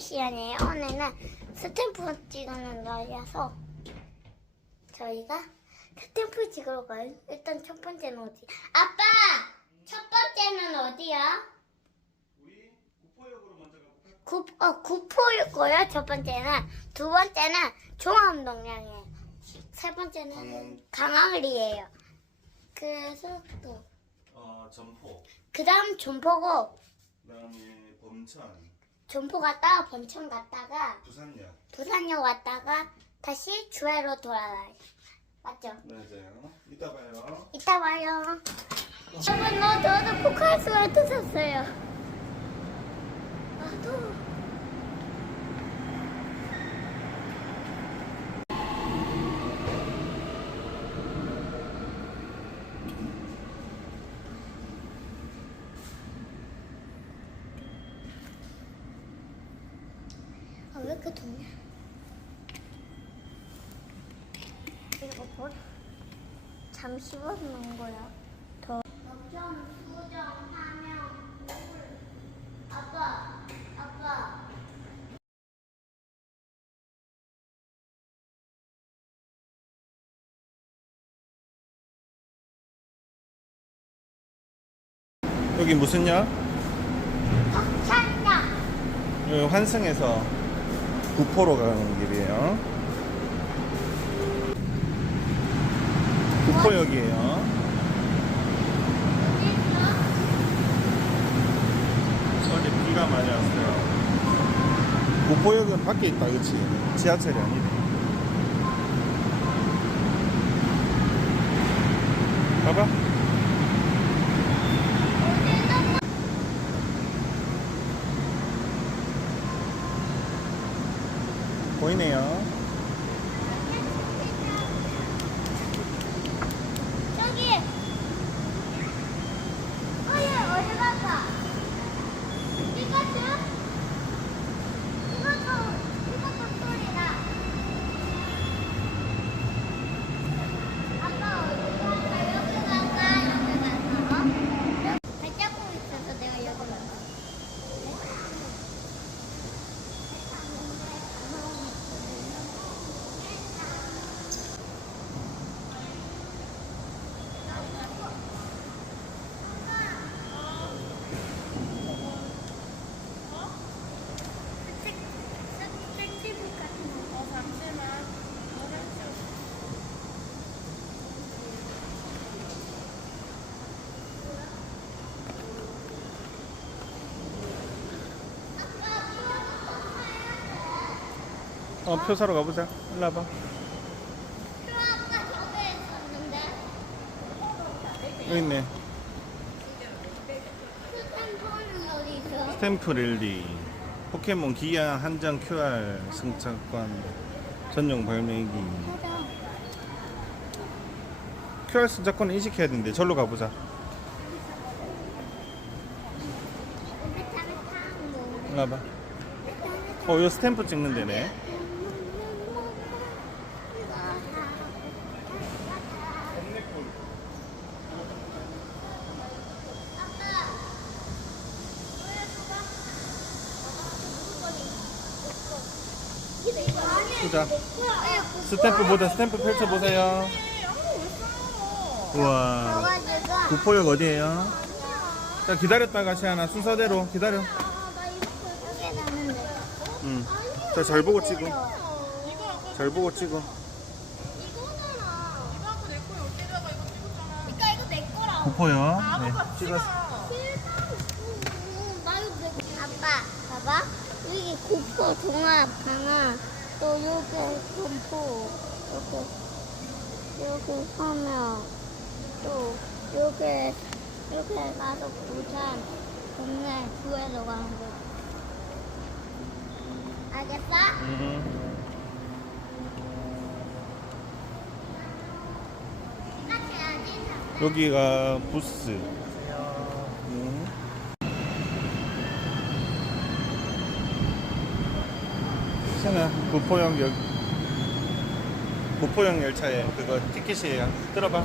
시간이에요. 오늘은 스탬프 찍는 날이라서 저희가 스탬프 찍으러 가요. 일단 첫 번째는 어디? 아빠! 첫 번째는 어디야? 우리 구포역으로 먼저 가볼까? 구, 어, 구포였고요. 첫 번째는. 두 번째는 종암동량이에요. 세 번째는 강원. 강화을이에요. 그래서 또. 어 점포. 그 다음 존포고, 그 다음에 범천, 존포 갔다가 번천 갔다가 부산역. 부산역 왔다가 다시 주회로 돌아가요. 맞죠? 맞아요. 이따 봐요. 이따 봐요. 여러분, 너 저도 포카스 웨트 샀어요. 나도. 아, 왜 덥냐? 이거 뭐? 잠시 벗는 거야. 더. 역전, 수정, 물. 아빠, 아빠. 여기 무슨 역? 덕찬역. 여기 환승에서 구포로 가는 길이에요. 구포역이에요. 어제 비가 많이 왔어요. 구포역은 밖에 있다, 그치? 지하철이 아니네. 봐봐. 보이네요. 저기. 어예 어디 갈까? 이것도? 이것도 이것도 소리나. 아빠 어디 갈까? 여기 갈까? 여기 갈까? 발자국 있어서 내가 여기 갈까? 색칠북 같은 거. 어, 잠시만. 어, 표 사러 가보자. 일로 와봐. 여기 있네. 스탬프 랠리. 포켓몬 기아 한정 QR 승차권 전용 발매기. QR 승차권 인식해야 되는데 절로 가보자. 일로 와봐. 어, 이 스탬프 찍는 데네. 보자. 스탬프 보자. 스탬프 펼쳐 보세요. 우와. 구포역 어디에요? 자, 기다렸다가 시아나 순서대로 기다려. 응. 자, 잘 보고 찍어. 잘 보고 찍어. 구포역. 네, 찍었어. 아빠, 봐봐. 여기 고포, 동화, 방아, 또 요게 점포, 요게, 요게 서명, 또 요게, 요게 가서 부산, 동네, 구에서 가는 거. 알겠어? 음. 여기가 부스. 시아나, 구포역 역, 구포역 열차에 그거 티켓이에요. 들어봐.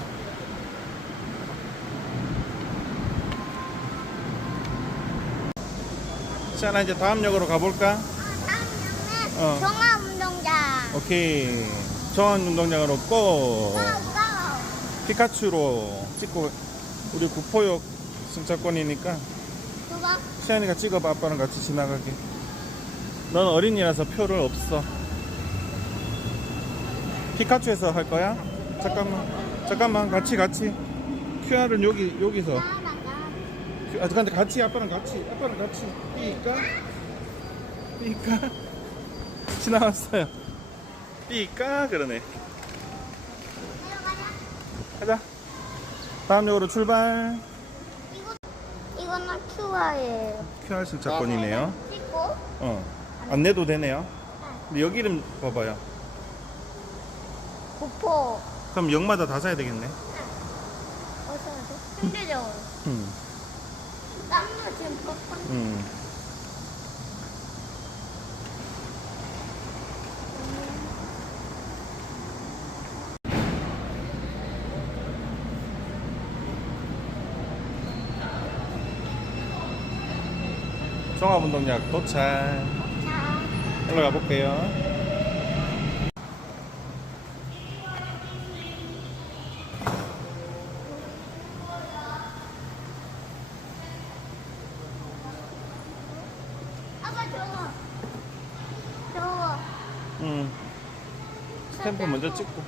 시아나 이제 다음 역으로 가볼까? 아, 어. 종합운동장. 오케이. 정한 운동장으로 고! 고! 피카츄로 찍고, 우리 구포역 승차권이니까, 그거 시안이가 찍어봐, 아빠랑 같이 지나가게. 넌 어린이라서 표를 없어. 피카츄에서 할 거야? 잠깐만. 잠깐만, 같이, 같이. QR은 여기, 여기서. 아, 근데 같이, 아빠랑 같이, 아빠랑 같이. 삐까? 삐까? 지나왔어요. 삐까? 그러네. 가자. 다음 역으로 출발. 이거 이거는 QR이에요. QR 승차권이네요. 찍고 어. 안 내도 되네요. 근데 여기 이름 봐봐요. 고포. 그럼 역마다 다 사야 되겠네. 어서 어서. 현대적으로. 음. 땀도 지금 뻑뻑. 음. 종합운동약 도착. 자, 올라가 볼게요. 아빠 저거. 저거. 음. 스탬프 먼저 찍고.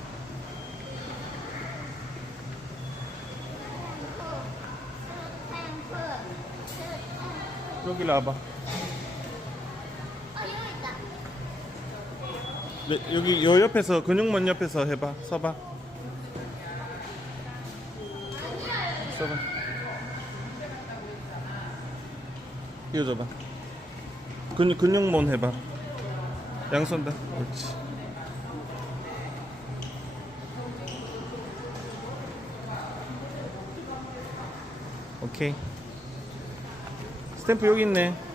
여기로 와봐. 네, 여기 요 옆에서 근육먼 옆에서 해봐. 서봐. 서봐. 이어줘봐. 근육 근육몬 해봐. 양손 다. 그렇지. 오케이. 스탬프 여기 있네.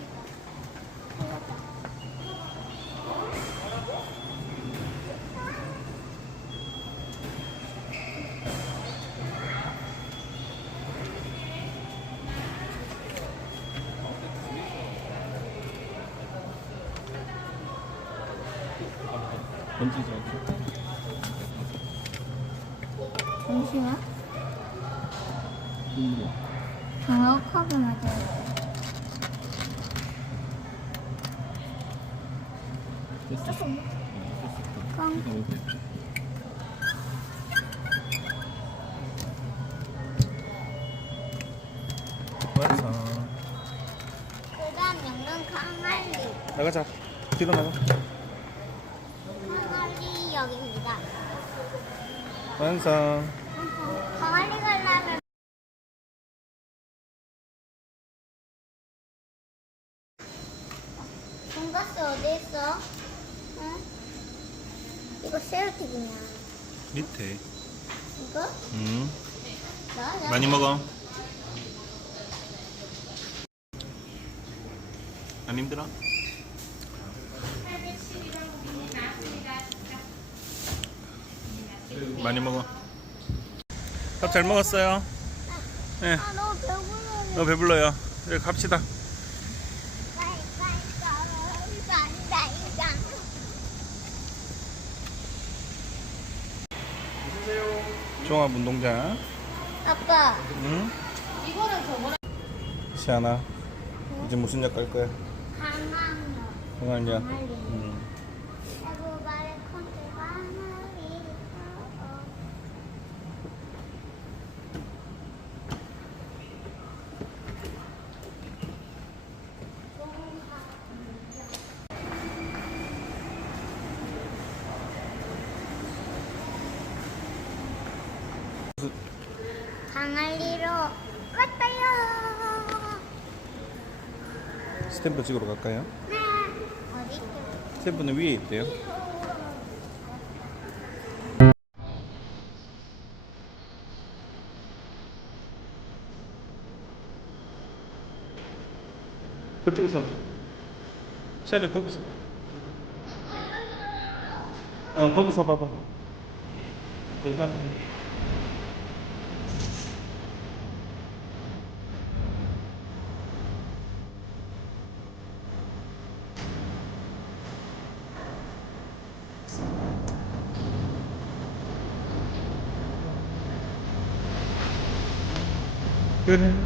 잠시만. 정확하게 맞아야 돼. 됐어. 그다음 강할리. 나가자. 뒤로 나가. 강할리 역입니다. 완성. 강할리 가려면 돈가스 어디 있어? 응? 이거 새우튀김이야. 밑에. 이거? 음. 나? 나? 많이 먹어. 안 힘들어? 많이 먹어. 밥 잘 먹었어요. 네. 아, 너무 배불러. 너 배불러요. 이제 갑시다. 종합 운동장. 아빠, 응? 이거를 저번에 시아나. 이제 무슨 약갈 거야? 강황역. 강한약. 강한약. 음. Everybody come to 강황이. 강할리로 왔다요. 스탬프 찍으러 갈까요? 네. 어디? 스탬프는 위에 있대요. 그쪽에서 샤를 거기서 어 거기서 봐봐 거기 good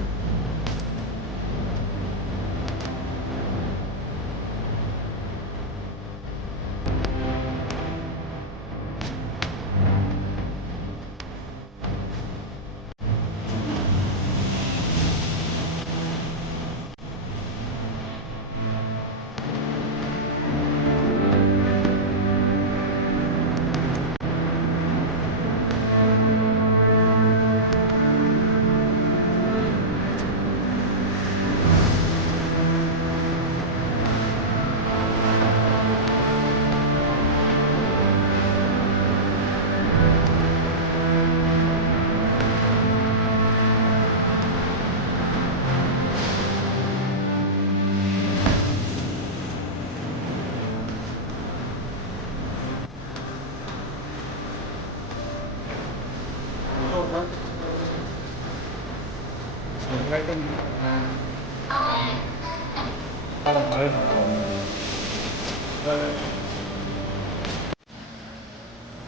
的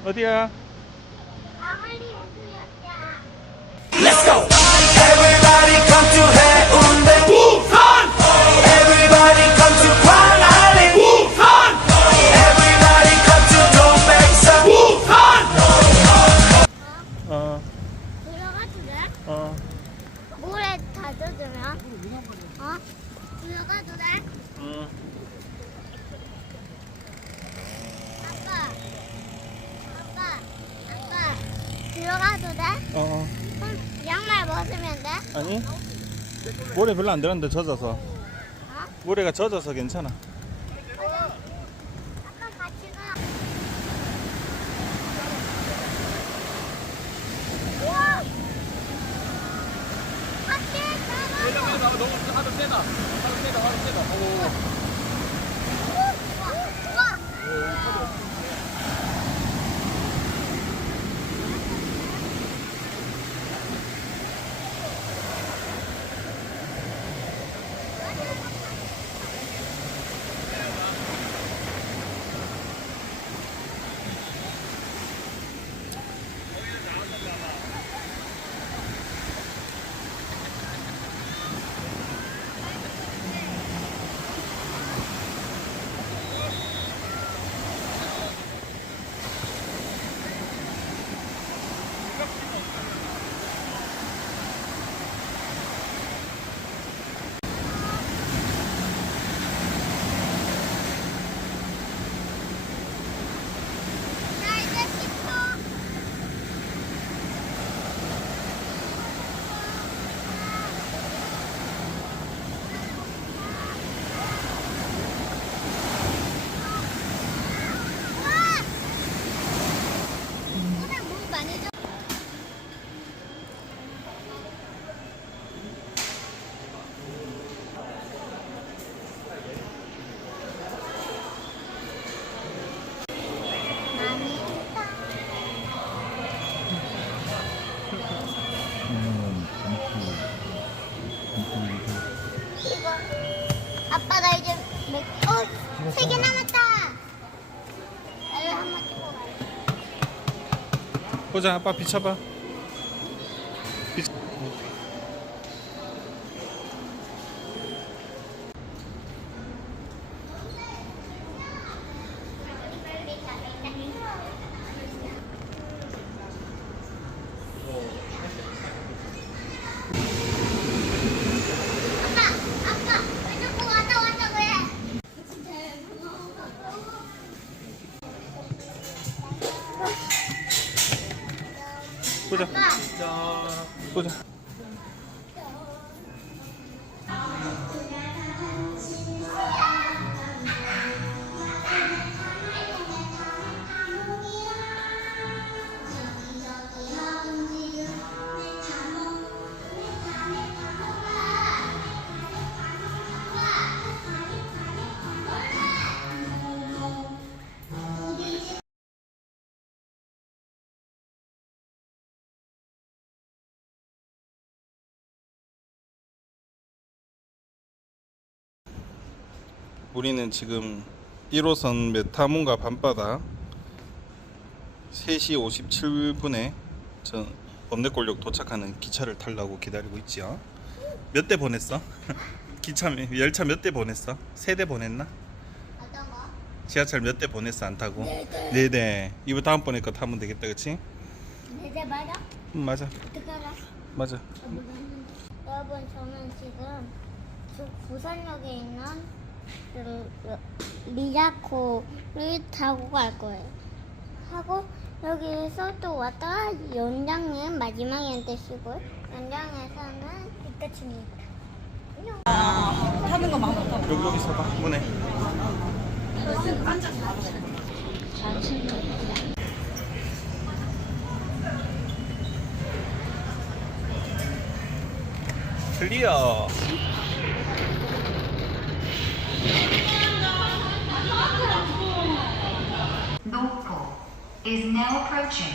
老爹 별로 안 되는데 젖어서 모래가 젖어서 괜찮아 세다. 바로 세다. 바로 세다. 오. 와. 와. 바꾸자. 아빠 비춰봐. тут. 우리는 지금 1호선 메타문과 밤바다 3시 57분에 전 범내골역 도착하는 기차를 타려고 기다리고 있지요. 몇 대 보냈어? 기차 열차 몇 대 보냈어? 세 대 보냈나? 지하철 몇 대 보냈어 안 타고? 네 대. 네 이번 다음번에 거 타면 되겠다, 그렇지? 네 대 맞아? 응, 맞아. 어떻게 알아? 맞아. 아, 여러분 저는 지금 부산역에 있는 리자코를 타고 갈 거예요. 하고 여기에서 또 왔다가 연장은 마지막에 뜨시고 연장에서는 끝입니다. 안녕. 여기 여기 서봐 문에. 클리어. is now approaching.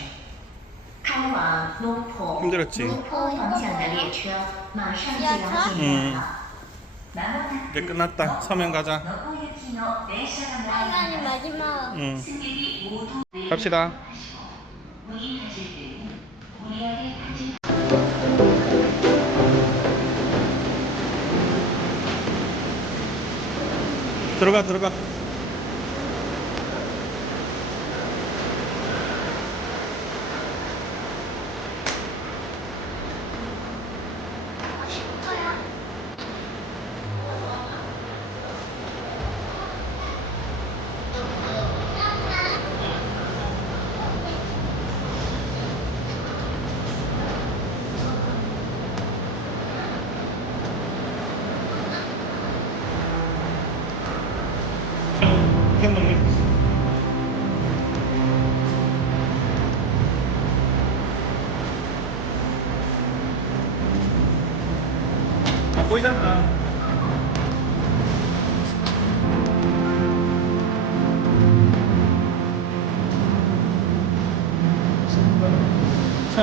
开往 Northport 힘들었지. 方向的列车马上就要进站了。まもなく 이제 끝났다. 서면 가자. 能行きの電車が参 시간이 ります 마지막. 응. 승객이 모두 갑시다. 우리하실 때는 우리에게 하지 들어가 들어가.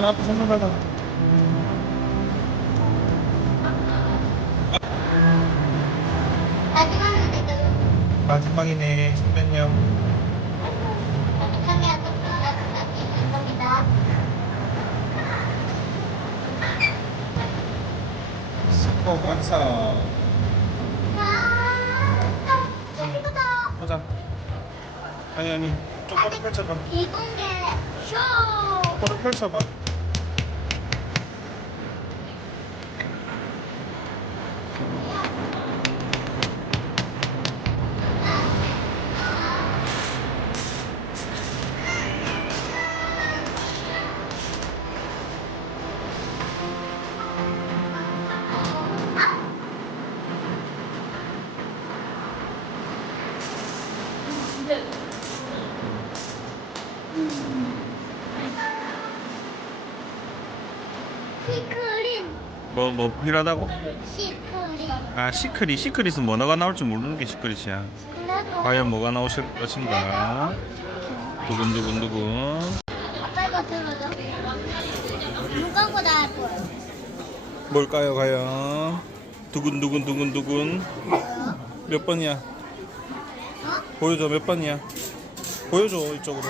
천 앞에 선물 받아. 마지막이네. 선배님. 아, 저기보다 보자. 아니 아니. 좀 꼬리 펼쳐봐. 이공개 쇼. 꼬리 펼쳐봐. 뭐 뭐 필요하다고? 시크릿. 아 시크릿 시크릿은 뭐가 나올 줄 모르는 게 시크릿이야. 과연 뭐가 나오실 것인가? 두근두근두근. 아빠 이거 들어줘. 누가보다 할 거야. 뭘까요, 과연? 두근두근두근두근. 몇 번이야? 어? 보여줘, 몇 번이야? 보여줘, 이쪽으로. 거.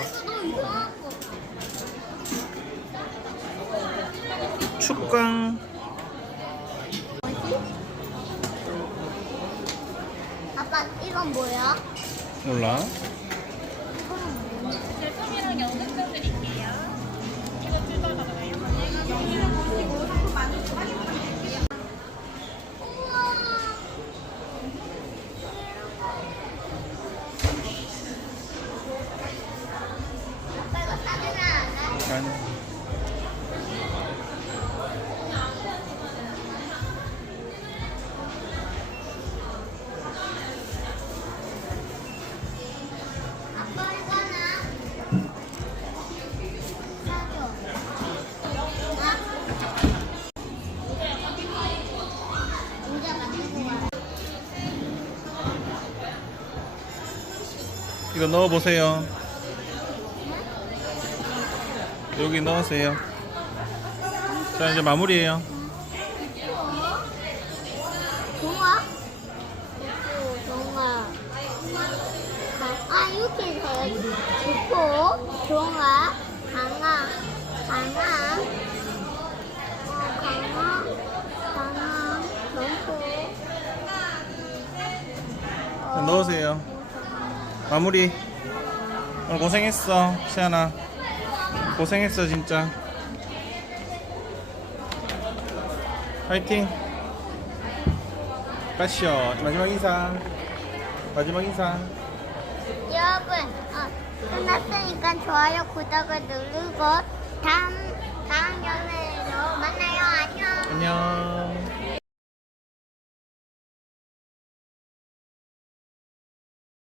축강. 뭐지? 아빠 이건 뭐야? 몰라. 아빠 이거 넣어보세요. 여기 넣으세요. 자, 이제 마무리해요. 마무리. 오늘 고생했어, 시안아. 고생했어, 진짜. 파이팅. 가시오. 마지막 인사. 마지막 인사. 여러분, 어, 끝났으니까 좋아요, 구독을 누르고 다음 다음 영상으로 만나요. 안녕. 안녕.